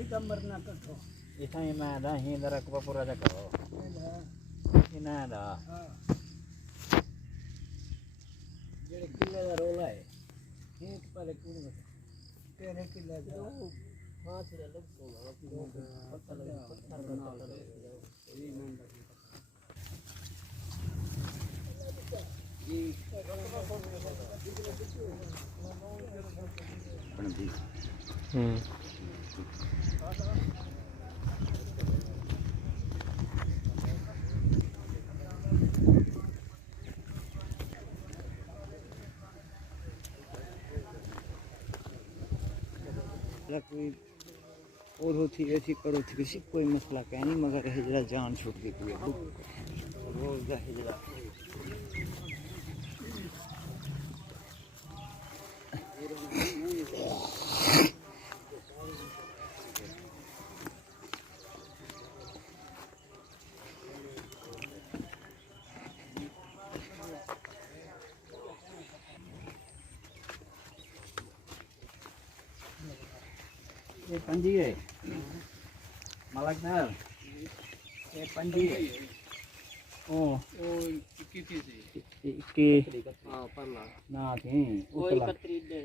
भी कम मरना कठो इतना ही मैं दा ही दरा को पूरा जा करो इना दा हां जेड़े किले दा रोला है एक पहले कौन तेरे किले दा हां तेरे लग तो पत्थर ये मंडा कोई और होती ऐसी करो थी किसी कोई मसला कह नहीं मगर हिजरा जान छूट गई पूरी रोज का हिजरा ये पंजी है मलकदार ये पंजी है ओ की थी की हां परला ना थी कोई कतरी दे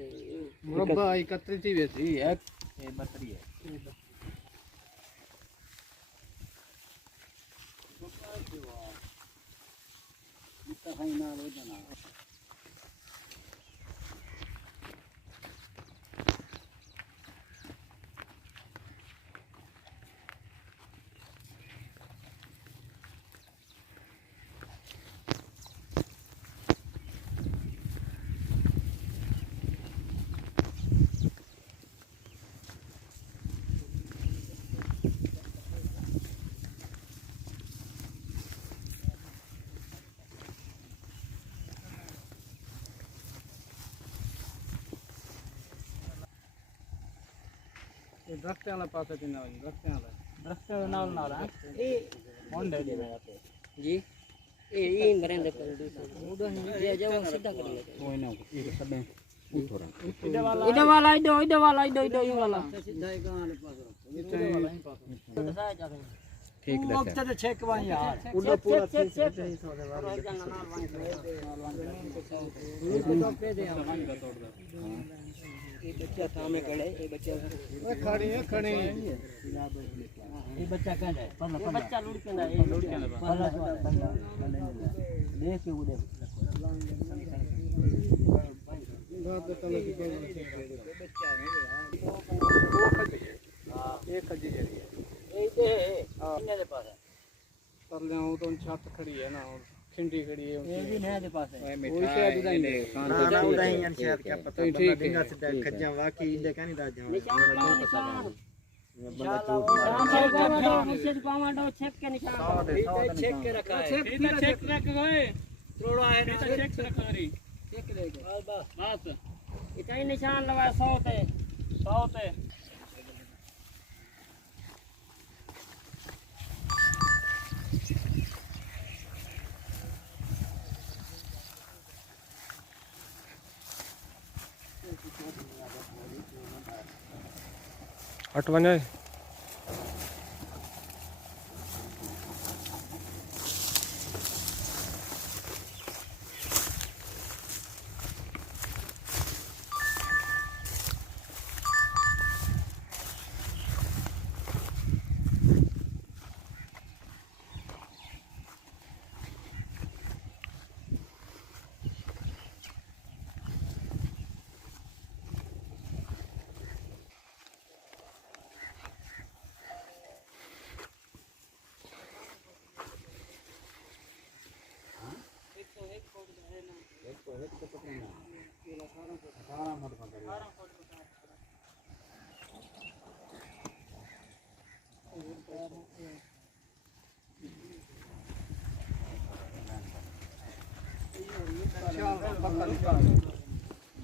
मुरब्बा कतरी थी वैसी एक ये बतरी है इतना खाई ना हो जाना ये दरख्त वाला पास है ना दरख्त नाल नाल ए होंडे दे जी ये मरेंदे पर उधर जे जाओ सीधा कर ले कोई ना ये सबे उठोरा इधर वाला ये वाला सीधा ही कहां वाले पास ठीक है वक्त तो चेक वा यार उधर पूरा चेक ही सोने वाला तो पे दे ये बच्चा सामने खड़े ये बच्चा खड़े ये बच्चा कहां है ये बच्चा लुड़ के ना ये लुड़ के ना देख के उड़े बात तो लगी बच्चा है हां एक खजी जड़ी है ये दे इन्ने दे पास है पर ले तो छत खड़ी है ना और खिंडी खड़ी है ये भी नया के पास है वो शायद उदाई ने ना उदाई यार शायद क्या पता बंदा डिंगा से खज्जा वाकी इले का नहीं दाज निशान बंदा चूक मुझसे पावा दो चेक के निशान चेक के रखा है चेक रख गए थोड़ा है ना चेक रखा रही चेक ले गए बस इतना ही निशान लगा 100 पे 100 पे अटवाना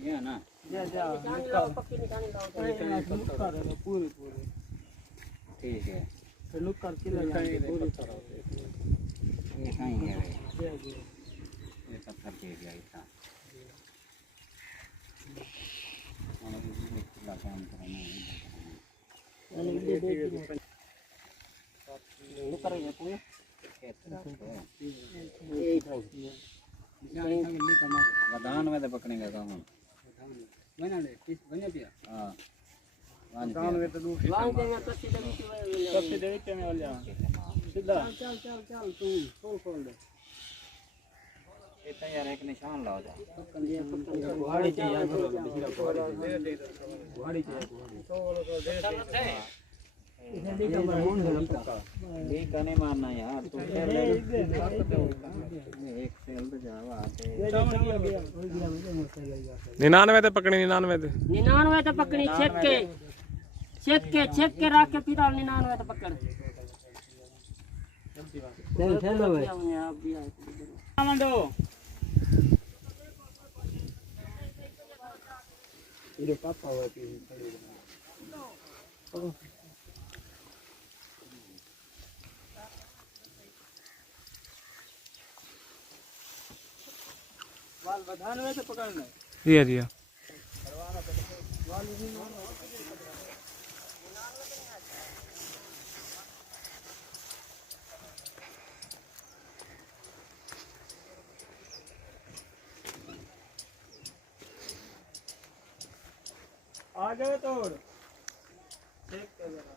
ये ना पक्की निशानी लाओ पूरी ठीक है फिर लुक करके लगाएंगे पूरी तरह ये कहीं है ये पत्थर दे दिया इतना और ये काम करना है वधान में तो पकड़ने का काम हाँ वधान में तो इतना यार एक निशान लाओ जा नहीं मारना यार तू एक सेल तो जावा 99 ते पकड़ी 99 ते 99 तो पकड़ी छेक के रख के फिर 99 तो पकड़ चल चलो भाई मंडो ये पापा हुआ कि वाल बधान में से पकड़ना दिया दिया आ गए तोड़ देख के जरा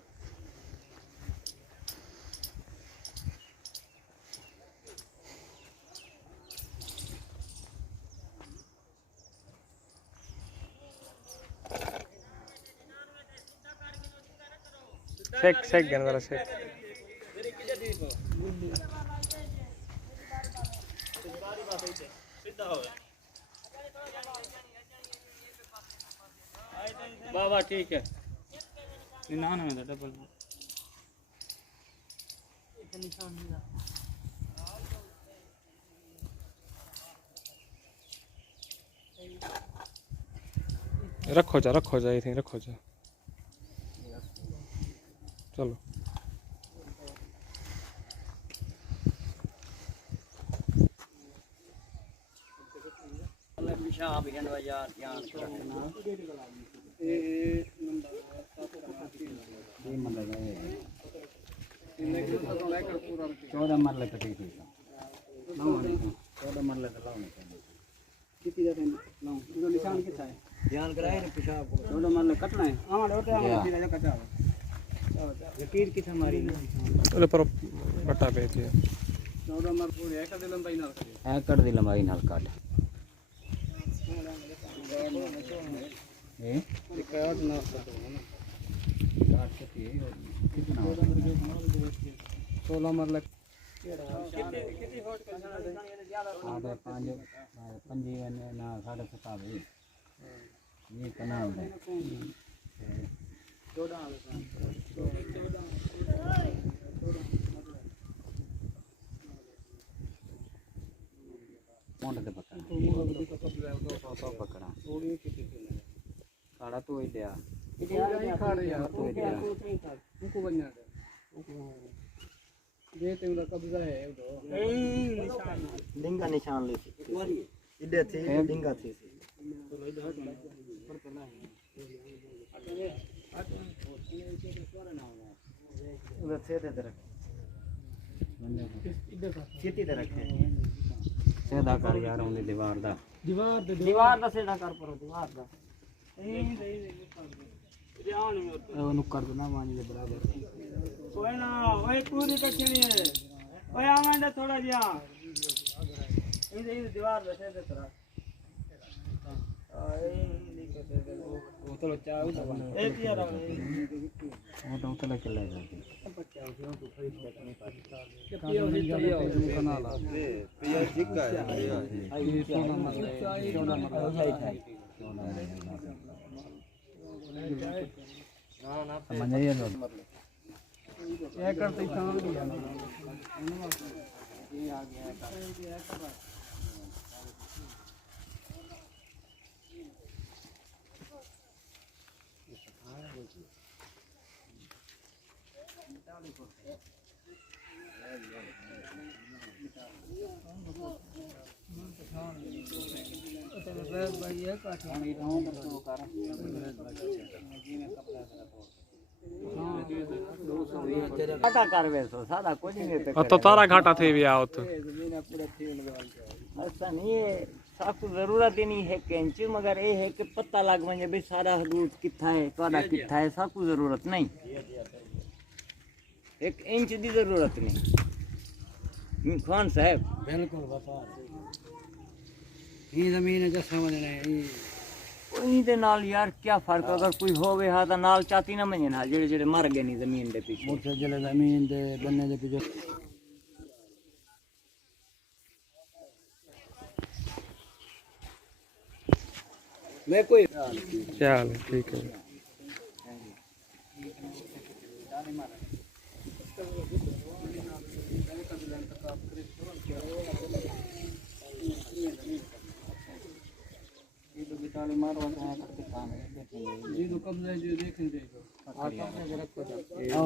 शेक गन जरा शेक बाबा ठीक है 99 था डबल रखो जा ये थी रखो जा चलो पेशाब हिंदवा यार ध्यान रखना ये मतलब है 14 मरले तक ठीक है 14 मरले तक लाओ कितनी जाते हैं लाओ इसका निशान कितना है ध्यान कराए ना पेशाब 14 मरले कटना है हां डोटे हम सीधा जो कटा यकीन किथे मारी चलो पर बटा पे थी 14 मर पूरी एक दी लंबाई नाल एकड़ दी लंबाई नाल काट ए रिकॉर्ड ना कर दो ना काट के कितना 16 मरले कितनी होट का ज्यादा 5 पंजीवन ना 7.5 ये कना है मोंड दे पकड़ तो पकड़ा काड़ा तो ही दिया खाड़ यार उनको बनना ये तेरा कब्जा है उधर लिंगा निशान ले इधर थी लिंगा थी उधर से दे रख खेती दे रखे सीधा कर यार उन्हें दीवार दा सीधा कर पर दीवार दा वो नुक्कर तो ना मान ले बराबर कोई ना ओए पूरी कचनी है ओए आमंडे थोड़ा जिया इधर दीवार दे से तरह वो तो चाव एक यार वो तो उतला के ले जाती कनाला पिया जिक्का है ये 16 मरले 14 मरले समझ आइए ना एक करते शाम भी है ना ये आ गया भाई ये काट घाटा कर वैसो सारा कुछ नहीं पे तो तारा घाटा थे भी आओ तो ऐसा नहीं है साकू जरूरत ही नहीं है कैंच मगर ये है कि पता लग वने भी सारा हदूद किथा है तोड़ा किथा है साकू जरूरत नहीं 1 इंच की जरूरत नहीं खान साहब बिल्कुल बता ये जमीन है जैसा वजन है कोई दे नाल यार क्या फर्क अगर कोई होवे हा ता नाल चाती ना मने ना जेड़े जेड़े मर गए नहीं जमीन दे पीछे मुझे जिले जमीन दे बनने दे पीछे मैं कोई चल ठीक है जी तो कब ले जो देखें देखो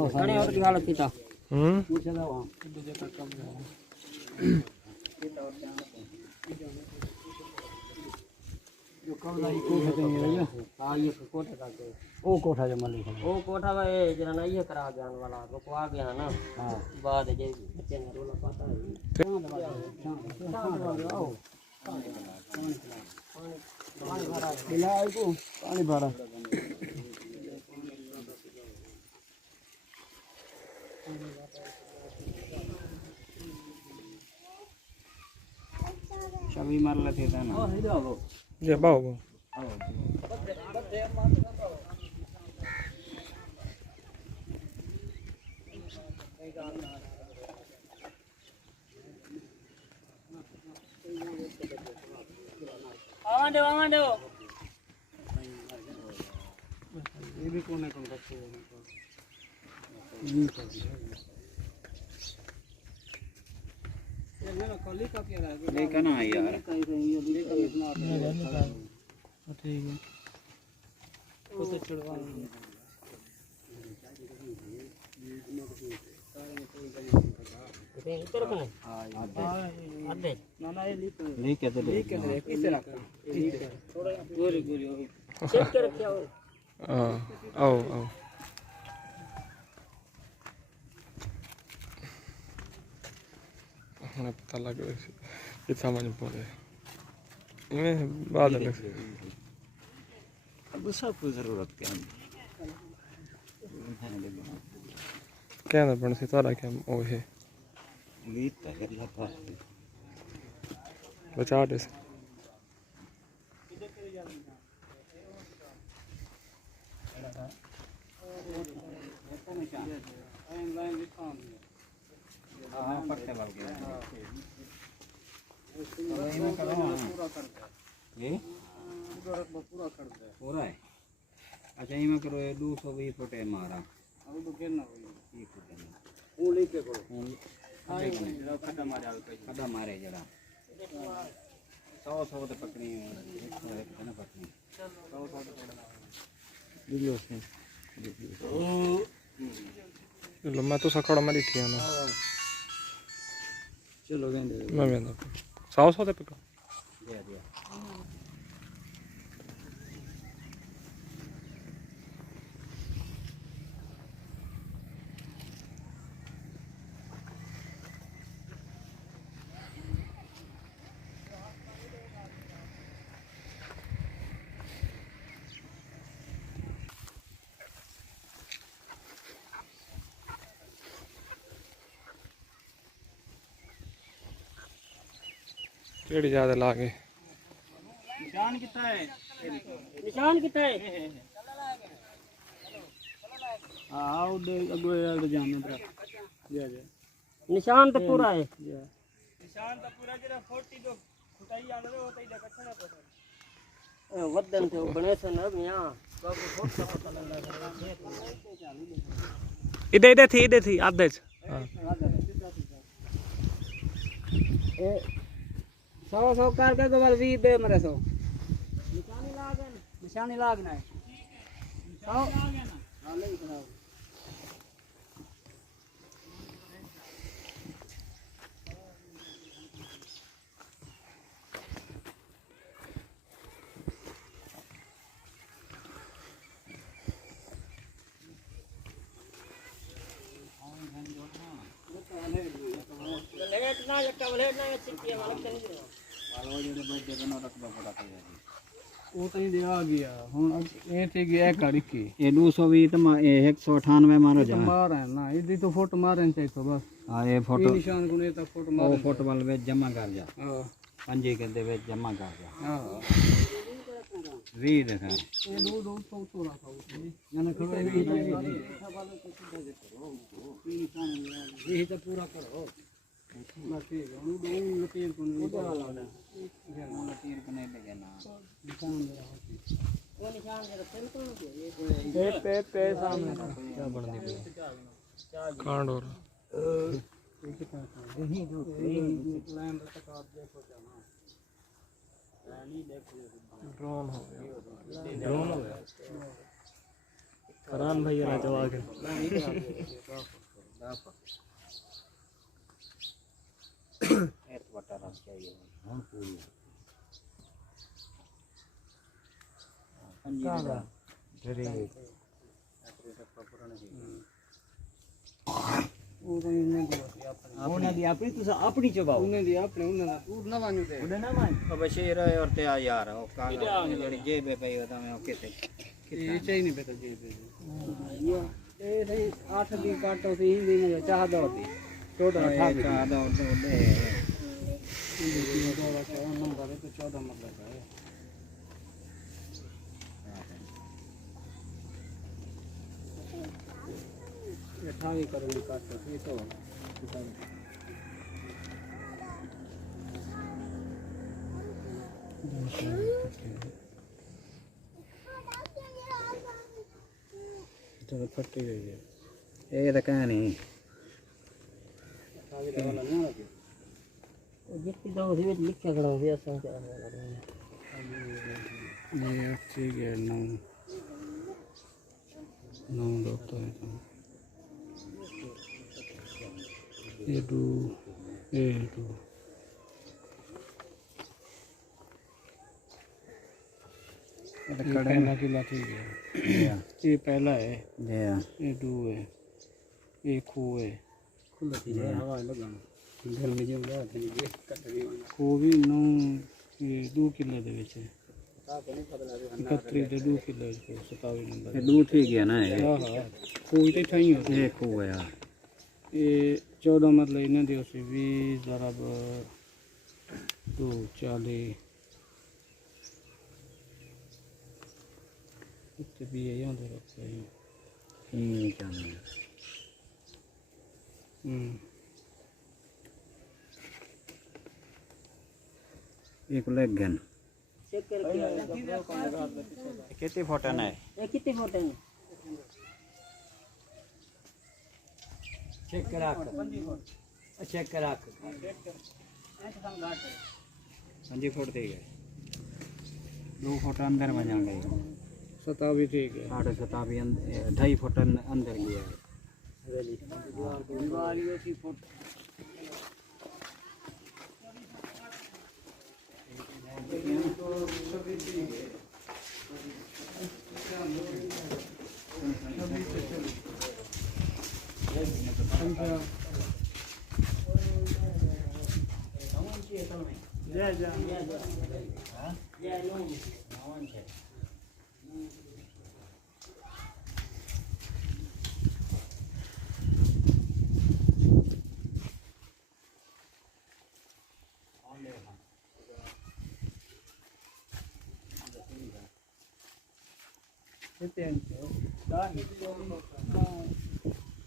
कने और की हालत थी ता पूछे था वहां दूसरे का कब जो कब लाई कोठे पे है हां ये कोठे का ओ कोठा जो मालिक है ओ कोठा वा ए जरा ना ये करा गया वाला रुकवा गया ना हां बाद जे बच्चे ने रोला पता है पानी भरा छवि मार लेते था ना ये बाओ आवां दो ये भी कोने कौन रखे हैं ये ना कॉली का क्या है लेकिन ना यार ठीक है वो तो चढ़वा ऊपर का आधे ना ना ये लेके तो लेके इसे रख थोड़ा गोरी गोरी हो चेक कर रखा हो आओ आओ हमें पता लग ये समझ पड़े मैं बाद में अब सबको जरूरत क्या क्या ना बन से तारा क्या ओ है लीता है लपा बचा दे हां पट्टे वाल के ये पूरा कर दे पूरा है अच्छा इमे करो ये 220 फुट है मारा अब तो गिरना होगा ये फुट है वो लेके करो हां जरा खड्डा मारे खड्डा मारे जरा 100 तो पकड़ी है ना पकड़ी 100 वीडियो से लो मैं तो सखड़ा मारी थी ना चलो गेंदे मैं वेंदा 100 पे का दे दिया केड़ी ज्यादा लागे निशान कितना है हां उधर अगो यार जाने पर जा जा निशान तो पूरा है निशान तो पूरा जरा 40 दो खुटाई आले हो तो इधर कचरा पता वदन थे बने से ना यहां बाबू बहुत सा पता लग रहा है इधर थी आधे हां 100 करके गोबर 20 दे मेरे 100 निशानी लागना है 100 हां ले इतना लेट ना लटका लेट ना चिट्ठी वाला नहीं दे ਵਾਲੋ ਜਿਹੜੇ ਬੈਠੇ ਬਣਾ ਰੱਖਦਾ ਫੜਾ ਕੇ ਉਹ ਤਾਂ ਹੀ ਦੇ ਆ ਗਿਆ ਹੁਣ ਇਹ ਤੇ ਗਿਆ ਘੜੀ ਕੀ ये 220 तो 198 मारो तो जा मार है ना इदी तो फोटो मारन चाहिए तो बस हाँ ये फोटो निशान को नहीं तो फोटो वो मार फोटो वाले में जमा कर जा हां पंजी के दे में जमा कर जा हां वी देखा ये दो तो थोड़ा था मैंने खड़ा ये तो पूरा करो बस ठीक है वो दो लकीर को नहीं वाला तीर को नहीं लगे ना निशान दे रहा वो निशान जरा बिल्कुल पे सामने क्या बन दी कांड हो रहा यही जो लाइन तक आप देखो जाना रानी देखो ड्रोन हो गया फरहान भाई आ जाओ आगे एक बटा रख चाहिए हम पूरी पंजी तेरे वो तो इन्हें दिया अपने उन्हें दी अपनी तू अपनी चबाओ उन्हें दिया अपने उन्हें तू ना वांगे दे उन्हें ना मान अब शेर है और ते आ यार वो काला जेडी जेब पे होता मैं ओके ते ये चाहिए नहीं पता जी ये रे 8 दी काटो थी हिंदी में चाह दो थी छोटा था चाह दो दे हिंदी में 14 नंबर है तो 14 मतलब है ये ठावी करूंगी काटो थी तो तो फटी गई है ये तो कहां नहीं जितनी दो से लिखा खड़ा हो गया सब क्या ये ठीक है 9 डॉक्टर है ये दो पहला किला ठीक है ये पहला है ये दो है ये खो है हवा लगाना घर में जो बात है ये खो भी 9 ये 2 किलो दे विच है 31 दे 2 किलो 27 नंबर ये दो ठीक है ना ये हां खो ही तो ही हो ये खूब है यार ये 14 मतलब इन्हें दियो से 20 बराबर 240 इतने भी है यहाँ दे रखते हैं क्या है एक लेग गन चेक करके कितने फोटो है ये कितने फोटो हैं चेक करा चेक करा पंजी फुट दे गए 2 फुट अंदर में जा गए सता भी ठीक है 7.5 भी 2.5 फुट अंदर गया दीवारियों की फोटो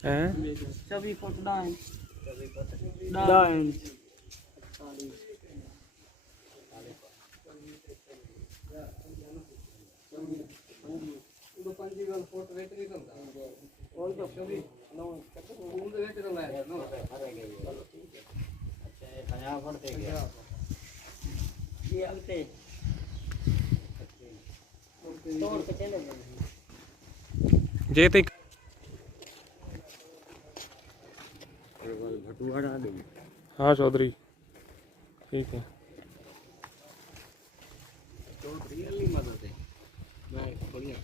हैं सभी फोटो डाइन ये अलते तोड़ के चले जाए जे ते भटुआड़ा दे हाँ चौधरी ठीक है मदद है बढ़िया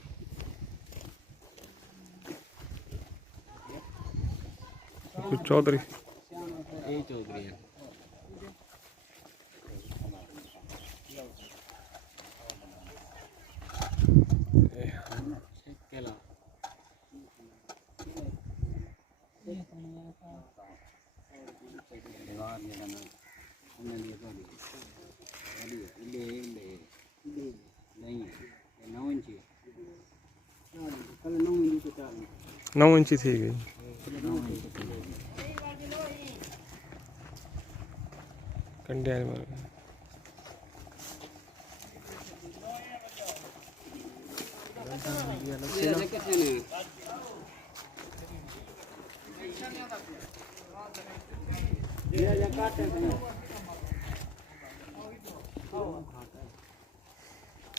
चौधरी चौधरी केला दीवार ये ना हमने लिए तो ले नहीं 9 इंच कल 9 इंच तो 9 इंची थी गई कंडिया में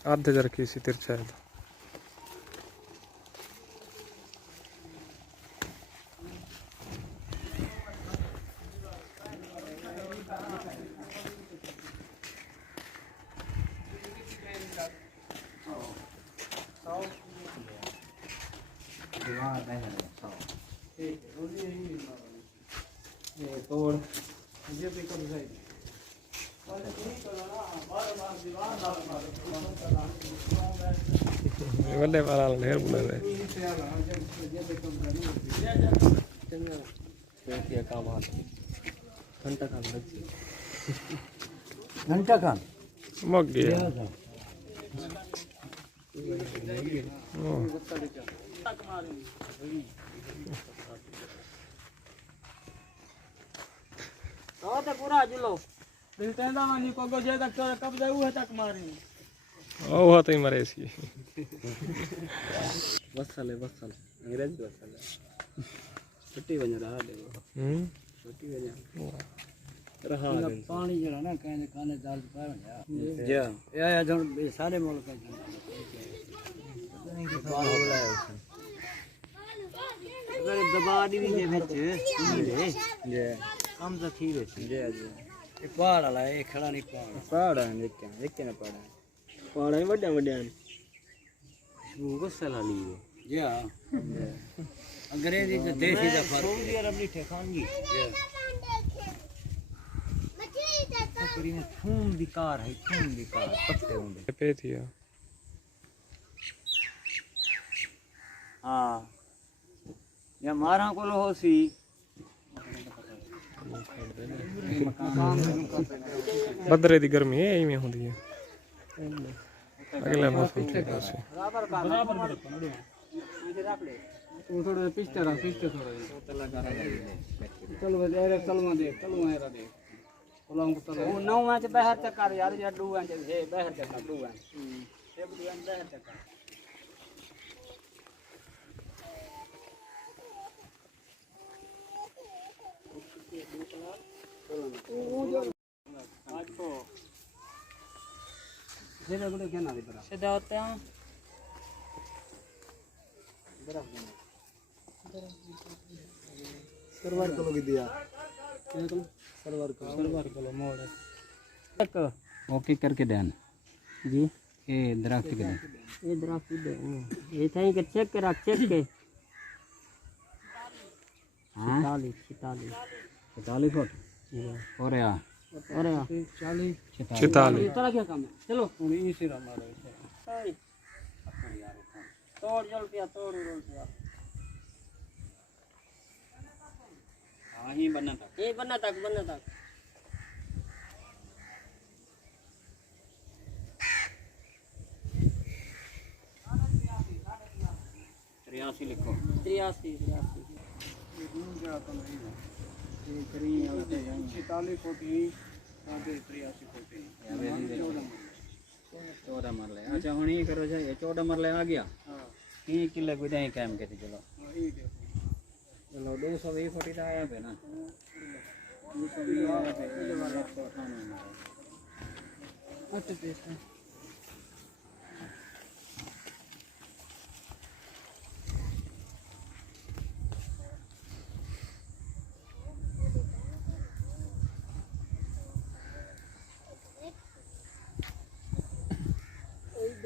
आधे जर की सी तिरछा है तोड़ ये भी कब जाएगी वल्ले वाला ढेर बुला रहे क्या काम आता घंटा खान मग गया तो पूरा जुलो बिल्टेंदा मानी को जे तक तो कब जाऊ है तक मारी ओ हो तो ही मरे सी वसल अंग्रेजी वसल छुट्टी बन रहा दे छुट्टी बन रहा पानी जरा ना कहने खाने दाल पर जा या जन सारे मुल्क का अगर दबा दी भी विच जे हम तो ठीक है जे ये पहाड़ वाला है खड़ा नहीं पहाड़ है देख ना पहाड़ है बड़ा वो गसला ली जी हां अंग्रेजी तो देसी का फर्क सऊदी अरब नी ठेकांगी बकरी में थूम बिकार है थूम बिकार पत्ते होंगे पे थी हां या मारा को लो सी बदरे दी गर्मी है में होंदी है अगला मौसम ठीक है थोड़ा पिछते रहा थोड़ा चलो यार कलमा दे उलाम को चलो 9 मैच बाहर तक कर यार या 2 मैच है बाहर तक 2 मैच ये बुआन बाहर तक आज को जेरा गुड़े क्या ना दे पर सीधा होते हैं सरवार को लोग दिया सरवार को मोड़ तक ओके करके देन जी ये दरख्त के ये दरख्त दे ये थाई के चेक के रख चेक के हां 46 फुट और या अरे 40 46 तेरा क्या काम है चलो उन्हीं से हमारा तोड़ जल पिया तोड़ रोल पिया हां ही बनना था ये बनना तक 83 लिखो 83 46 फुट ही 83 फुट ही 14 मरले अच्छा हुन ये करो जा 14 मरले आ गया हां 3 किलो कोई नहीं काम के चलो ये देखो चलो 220 फुट का आया है ना 220 वाला है ये वाला अच्छा देखो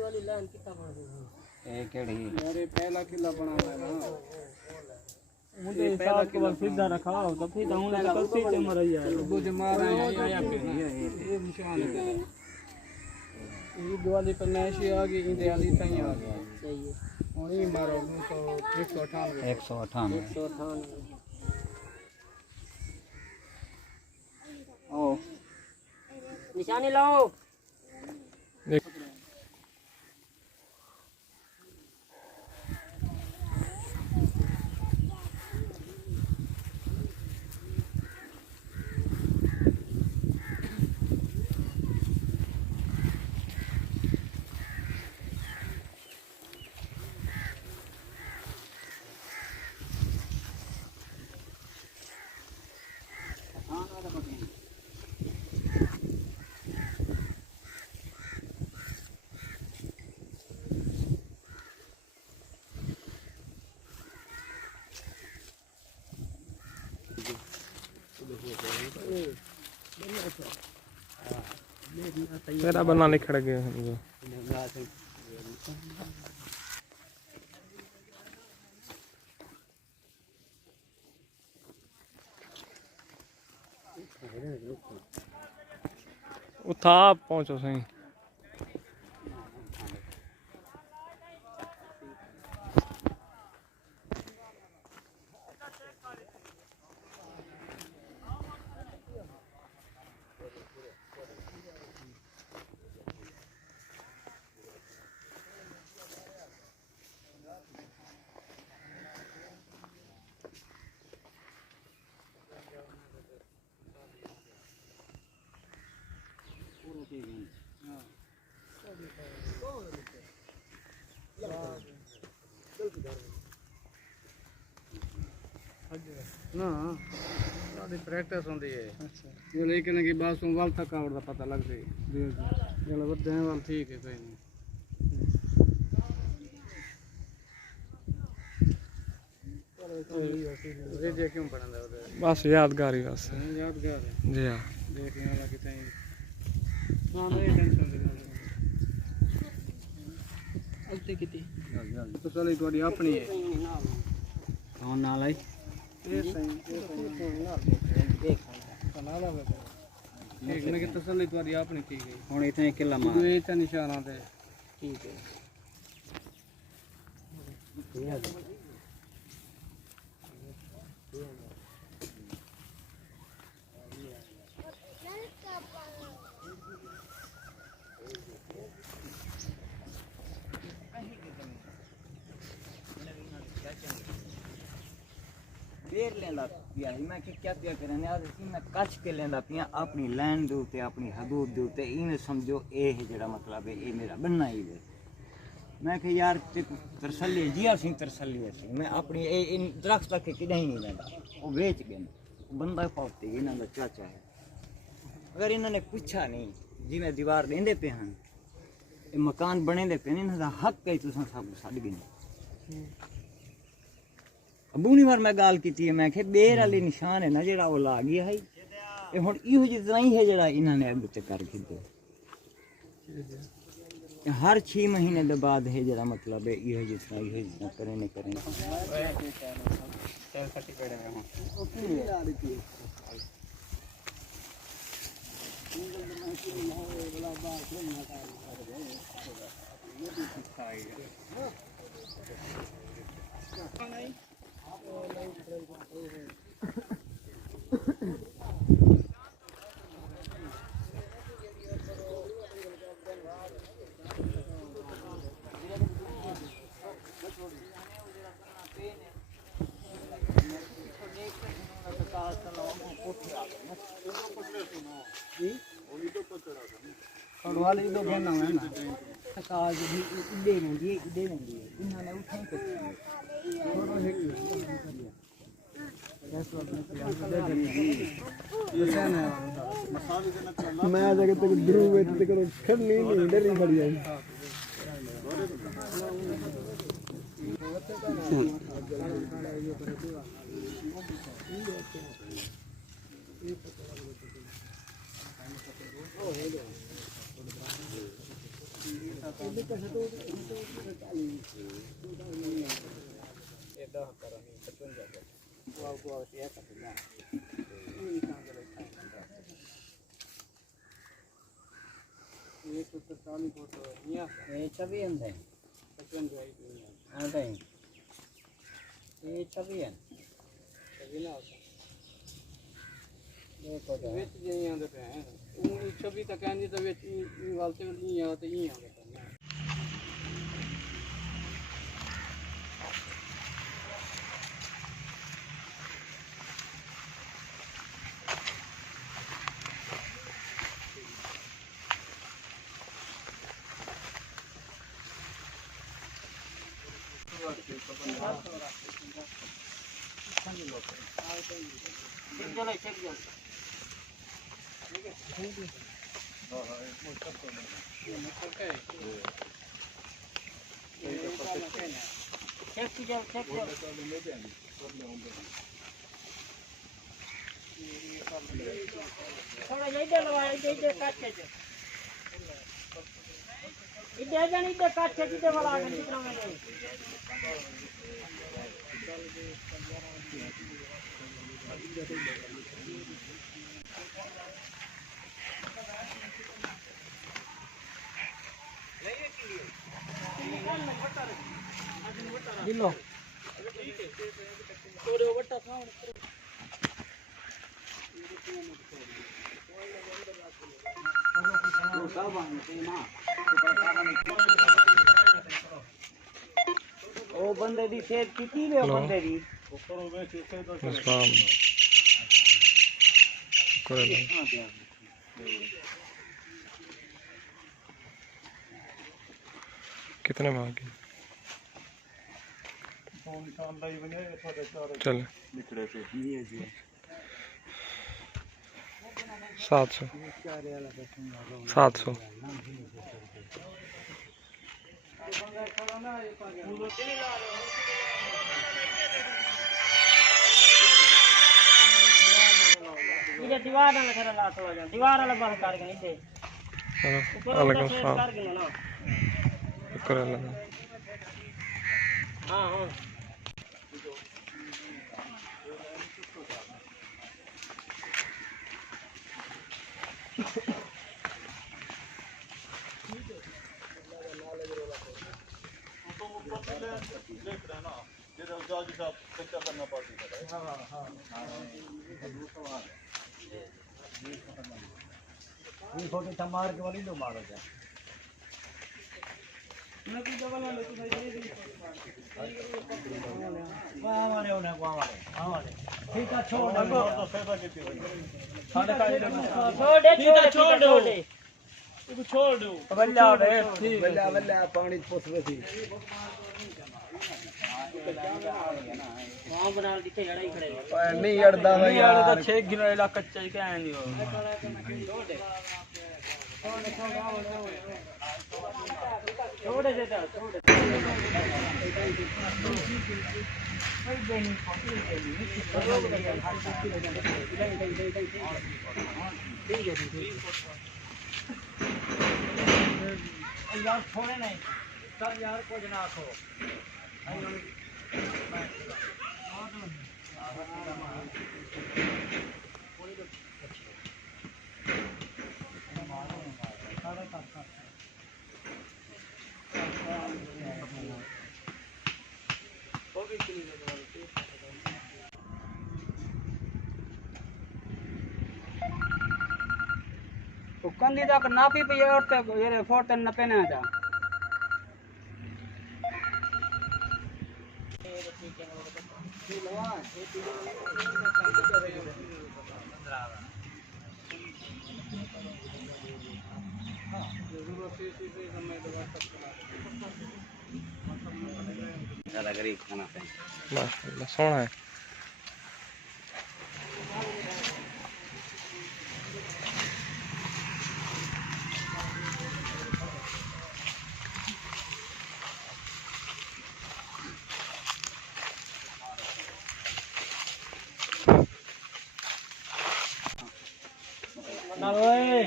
वाली लाइन कितना बड़ा है ए केड़ी यार ये पहला किला बना हुआ है ना मुझे हिसाब को बस सीधा रखाओ तो फिर हम लोग कल से मर जाए वो जमा रहे हैं आया फिर ये मुसलमान है ये दिवाली पर नैशी आ गई ईद अली ताई आ गई सही है और ये मारो तो 198 ओ निशानी लाओ तेरा बनाने खड़ गए हम लोग। उठा पहुंचो सही ना साडी प्रैक्टिस होंदी है ये लेकिन की बात सुन वाल थकावट दा पता लग जाए चलो बदे वाल ठीक है कोई नहीं ये क्यों पढ़ना है बस यादगार ही बस यादगार है जी हाँ देखने वाला कितना ना नहीं टेंशन नहीं अलते किती तो चलो थोड़ी अपनी है कौन ना लाई ये सही देख कना ला ठीक है कि तसल्ली तुम्हारी आपने की गई हुन इतने किला मार ये तो निशाना दे ठीक है बेर लेंदा पिया मैं कि क्या पिया करने आज मैं कच के लेंदा पिया अपनी लैंड दे उते अपनी हदूद दे उते इने समझो ए है जेड़ा मतलब है ए मेरा बनना ही है मैं कि यार तरसली जी असी तरसली असी मैं अपनी ए दरख्त तक किदे ही नहीं लेंदा वो बेच गए बंदा पाते इन्हां दा चाचा है अगर इन्होंने पूछा नहीं जिवें दीवार देंदे पे हैं ये मकान बने दे पे इन्हां दा हक है तुसां सब छड्ड गए अबूनी बार मैं गाल की है मैं कि बेर वाले निशान है ना जेड़ा वो ला गया है ये हुण इहो जितना ही है जेड़ा इन्होंने अग ते कर खिदो हर 6 महीने के बाद है जेड़ा मतलब है इहो जितना करे ने करे वाले तो कहना है ना काज भी इदे वेंदी इन्होंने उठाई कर थोड़ा है मैं जगह तक ध्रुव वेट तक खड़नी नहीं डरी खड़ी आई ये तो 40 फोटो है ये छवि अंदर पचपन जाई आते ये छवि है छवि ना देखो तो ਵਿੱਚ ਜਿਹੀਆਂ ਦੇ ਪਏ ਉਹ ਛਵੀ ਤਾਂ ਕਹਿੰਦੀ ਤਾਂ ਵਿੱਚ ਇਹ ਵਾਲਤੇ ਨਹੀਂ ਆ ਤੇ ਇਹ ਆ थोड़ा इधर लगा इधर काट के इधर जानी इधर काट के इधर वाला आगे कितना में ले दिलो तोरे वट्टा था ओ बंदे दी सेहत कितनी है बंदे दी मुस्कान करे कितने में आ गई चल 700 700 इधर दीवार ना लगा ला थोड़ा जा दीवार वाला बंद कर के इधर अलग साफ कर के ना करे लगा हां हां ये फोटो तमार के वाली लो मारो जा मैं तू डबल ले तू भाई वाले होने वाले ठीक है छोड़ दो साढ़े छोड़ दो तू छोड़ दो बल्ला रे बल्ला बल्ला पानी पोसवे थी वहां बना दिखे जड़ा ही खड़े नहीं अड़दा भाई यार तो 6 गिनो इलाका कच्चा ही क्या है नहीं हो छोड़ दे छोड़ यार छोड़े नहीं सब यार कुछ ना आखो कंदी तक नापी पे और ये फोटो न पहना था ज्यादा गरीब खाना पे माशाल्लाह सोना है ना ओए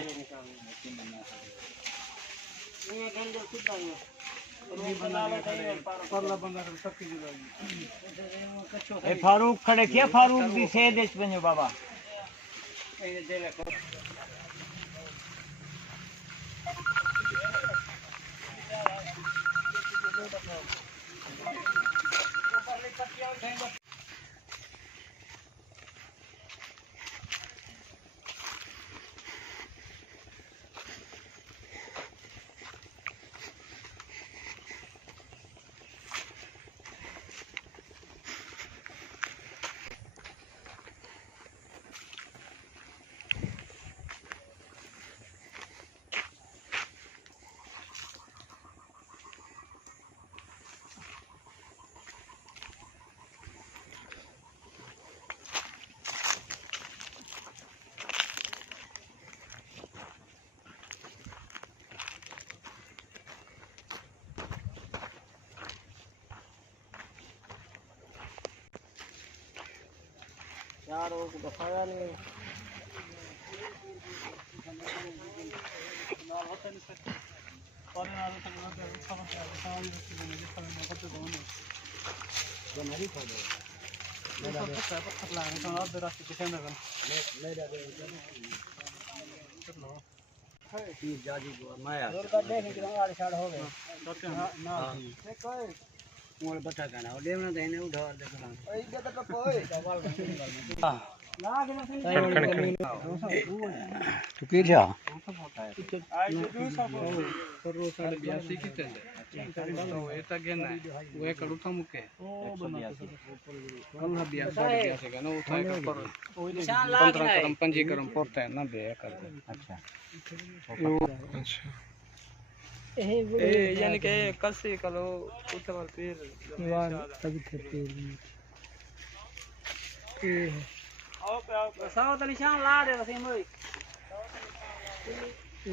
ये गेंद कितना है परला बंदा कर सक्की दी ए फारूक खड़े किया फारूक दी सेध इच बनो बाबा यार वो बताया नहीं ना होता नहीं सकता और ना तो ना तो समझ आ सारी रस्सी बने जिस तरह मैं करते दोनों जो मेरी खोल दो मैं सब पत्थर लाने तो आप रास्ते किसे ना मेरा चलो तीर जाजी को मैं आ दूर कर देख कि हमारे साइड हो गए ना नहीं कोई मोर बता कहना और देवना देने उधार दे कहना ओए इधर तो कोई सवाल हां लाग नहीं तो पीर जा आज तो सब पर वो 82 की चल तो ये तक गया ना वो एक कड़ू था मुके ओ बना कल 82 का ना उठाए का पर निशान लाग नहीं करम पंजीकरण पोता है ना बे कर अच्छा अच्छा ए यानी के कल से कलो उठे वाल पीर दीवार तभी करते ए आओ साव तो निशान ला दे रही मोई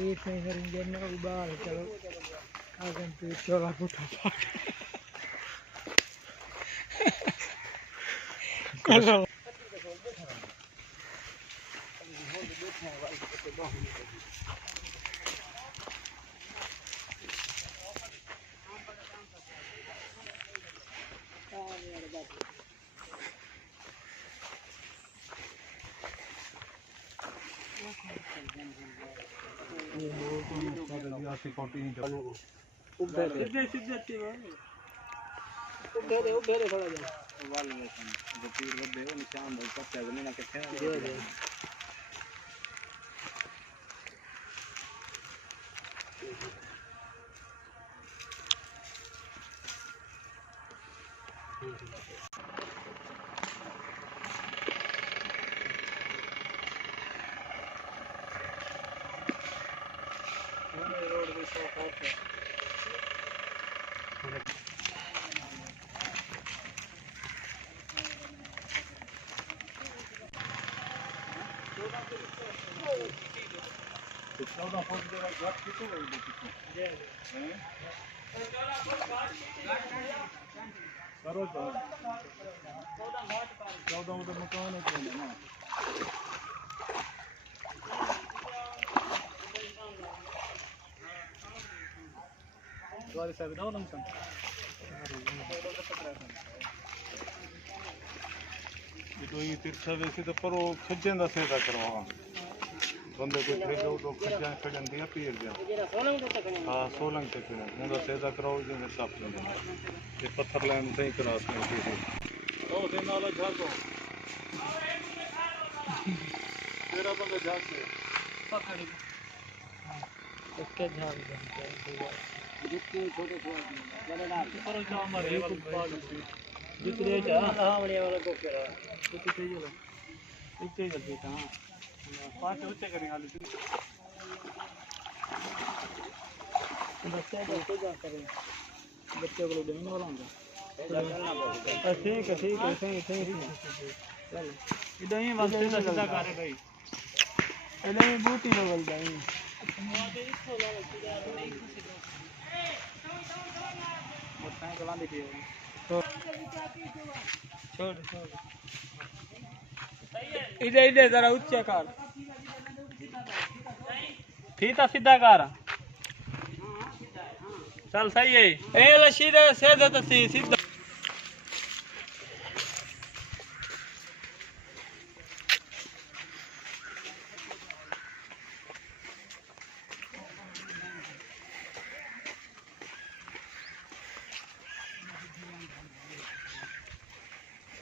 एक नहीं करेंगे ना उबाल चलो आगे पे चला पुटा कलो सीधे सीधे उधर थोड़ा जा वाल में जो तीर बदे वो निशान दे पत्ते बने ना किथे रोड भी साफ है Sorry, sir. No, no, sir. तो ये तिरछा वैसे तो पर वो खज्जन दा सेदा करवावा बंदे को थे तो खज्जन खजन दिया पीर दिया हां सोलंग ते कने मुंडा सेदा कराओ जे सब लेना ये पत्थर लाइन सही करा सकते हो ओ दे नाला झाको तेरा बंदा झाके पकड़ इसके झाग दे जितने छोटे छोटे चले ना पर जो हमारे जितने जा हां बढ़िया वाला को करा कितने चलो इतने जल्दी था पांच होते करें हाल बच्चे को जा करें बच्चे को देने वाला होगा ठीक है सही चल इधर ही वास्ते सीधा करे भाई इधर ही बूटी लगल जाए मोटा चला दीजिए तो छोड़ इधर जरा ऊंचा कर सीधा सीधा कर चल सही है ए लशी दे सीधा तसी सीधा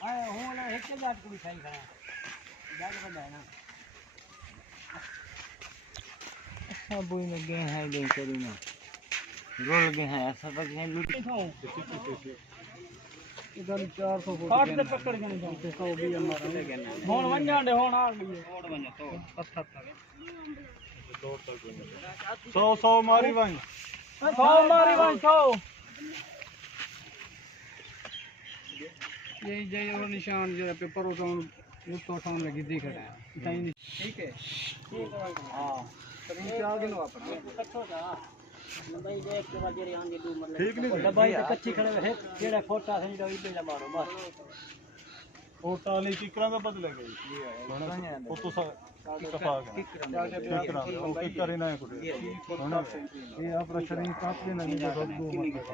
आए हूं ना एक जाट को खाई खड़ा जाट बंदा है ना सब वही लगे हैं ले करी ना रोल गए हैं ऐसा तो कहीं लूट इधर 400 फुट काट दे पकड़ के नहीं 100 भी हमारा होण वंजा दे होण आ गई छोड़ बन तो पत्थर तक 100 मारी भाई 100 मारी 100 ये जे वो निशान जो पेपर तो उठाने लगी दिख रहा है ठीक है हां तो क्या दिन अपना भाई देख के बाद रे आंधी दू मतलब ठीक नहीं भाई कच्ची खड़े है केड़ा फोटा से जो इधर मारो बस फोटा वाली किकरा में बदले गई वो तो कफा किकरा वो किकर ही ना कुछ ये आप शरीर काट लेना नहीं तो दो मत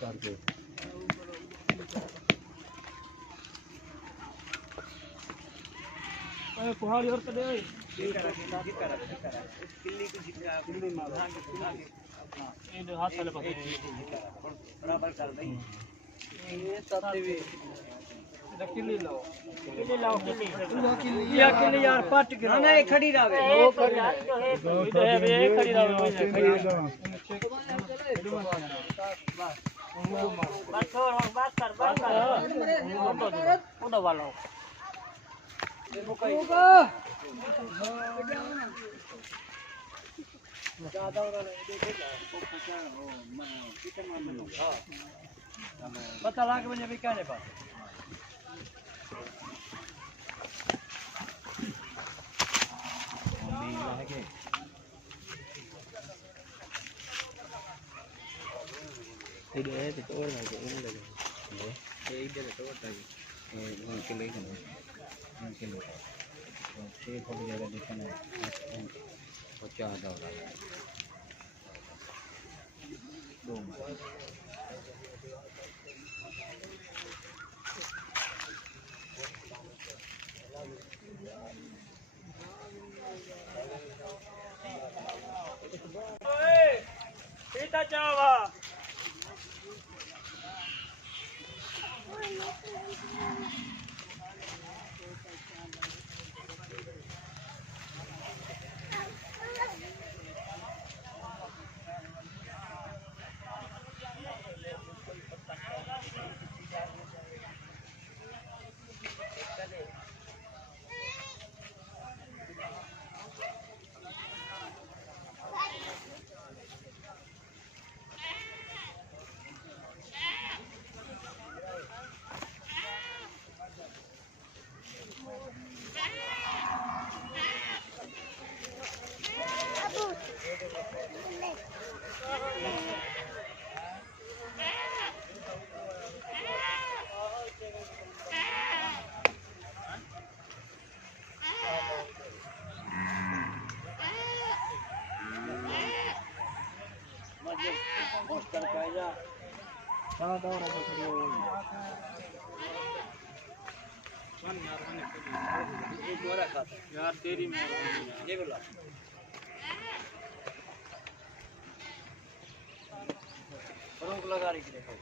करके पहाड़ी और दे हाथ वाले पास बराबर कर दई ये साथे भी किल्ली लाओ किल्ली यार पट के ना ये खड़ी रहे वो खड़ी ये खड़ी रहे बस कर उड़ा वाला पता लगा मुझे भी कहने पास इधर तो और ना को उन लगे ये इधर तो और ताकि उनके लिए करना उनके लिए तो ये बहुत ज़्यादा दिखना है वो चाहता हो रहा है दो सीता चावा यार तेरी मेहरबानी ये बोला रोक लगा रही देखो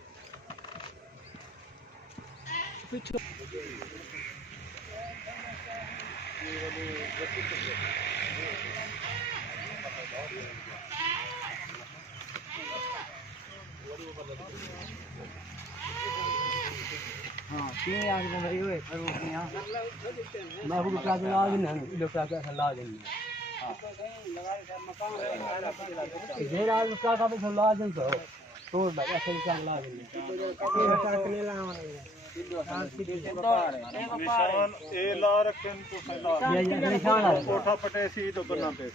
हाँ ये आगे बंद रही हुए पर वो यहाँ मैं वो क्या ला देना लोग क्या क्या ला देना इधर आज उसका का भी ला देना तो लगा ऐसे क्या ला देना निशान ए ला रखे तो फैला कोठा पटे सी तो बना पे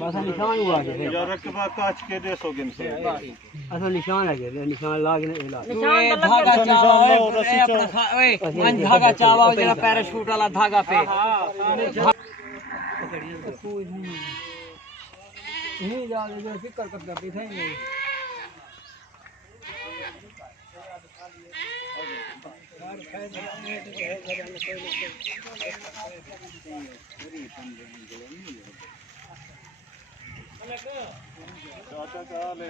बस निशान हुआ है या रकबा काच के देसो गिन से असल निशान है निशान लागने ला धागा चावा ओए मन धागा चावा जरा पैराशूट वाला धागा पे नहीं जा जो फिकर करता पैसा ही नहीं चाचा चाले